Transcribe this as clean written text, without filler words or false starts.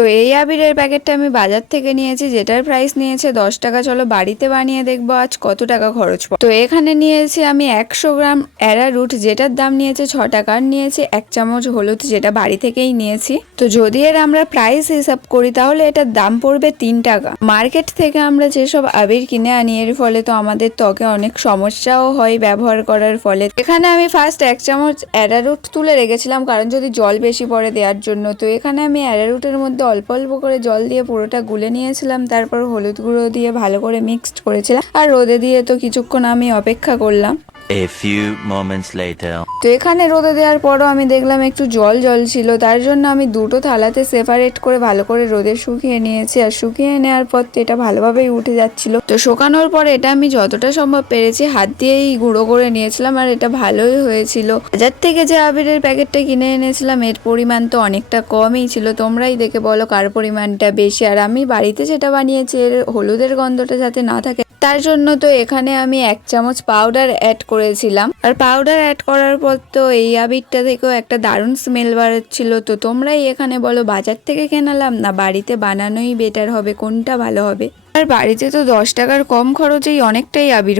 তো এই আবিরের প্যাকেটটা আমি বাজার থেকে নিয়েছি, যেটার প্রাইস নিয়েছে 10 টাকা। চলো বাড়িতে বানিয়ে দেখবো আজ কত টাকা খরচ পড়ে। তো এখানে নিয়েছি আমি 100 গ্রাম অ্যারারুট, যেটার দাম নিয়েছে 6 টাকা। আর নিয়েছি 1 চামচ হলুদ, যেটা বাড়ি থেকেই নিয়েছি। তো যদি এর আমরা প্রাইস হিসাব করি তাহলে এটার দাম পড়বে 3 টাকা। মার্কেট থেকে আমরা যেসব আবির কিনে আনি এর ফলে তো আমাদের ত্বকে অনেক সমস্যাও হয় ব্যবহার করার ফলে। এখানে আমি ফার্স্ট 1 চামচ অ্যারারুট তুলে রেখেছিলাম, কারণ যদি জল বেশি পড়ে দেওয়ার জন্য। তো এখানে আমি অ্যারারুটের মধ্যে অল্প অল্প করে জল দিয়ে পুরোটা গুলে নিয়েছিলাম, তারপর হলুদ গুঁড়ো দিয়ে ভালো করে মিক্সড করেছিলাম, আর রোদে দিয়ে তো কিছুক্ষণ আমি অপেক্ষা করলাম। A few moments later. তো এখানে রোদে দেওয়ার পরও আমি দেখলাম একটু জল জল ছিল, তার জন্য আমি দুটো থালাতে সেপারেট করে ভালো করে রোদে শুকিয়ে নিয়েছি। আর শুকিয়ে নেওয়ার পর তো এটা ভালোভাবেই উঠে যাচ্ছিল। তো শুকানোর পর এটা আমি যতটা সম্ভব পেরেছি হাত দিয়েই গুঁড়ো করে নিয়েছিলাম, আর এটা ভালোই হয়েছিল। বাজার থেকে যে আবিরের প্যাকেটটা কিনে এনেছিলাম এর পরিমাণ তো অনেকটা কমই ছিল, তোমরাই দেখে বলো কার পরিমাণটা বেশি। আর আমি বাড়িতে যেটা বানিয়েছি এর হলুদের গন্ধটা যাতে না থাকে তার জন্য তো এখানে আমি 1 চামচ পাউডার অ্যাড করেছিলাম। আর পাউডার অ্যাড করার পর তো এই আবিরটা থেকেও একটা দারুণ স্মেল বাড়াচ্ছিল। তো তোমরাই এখানে বলো বাজার থেকে কেনালাম না বাড়িতে বানানোই বেটার হবে, কোনটা ভালো হবে। আর বাড়িতে তো 10 টাকার কম খরচেই অনেকটাই আবির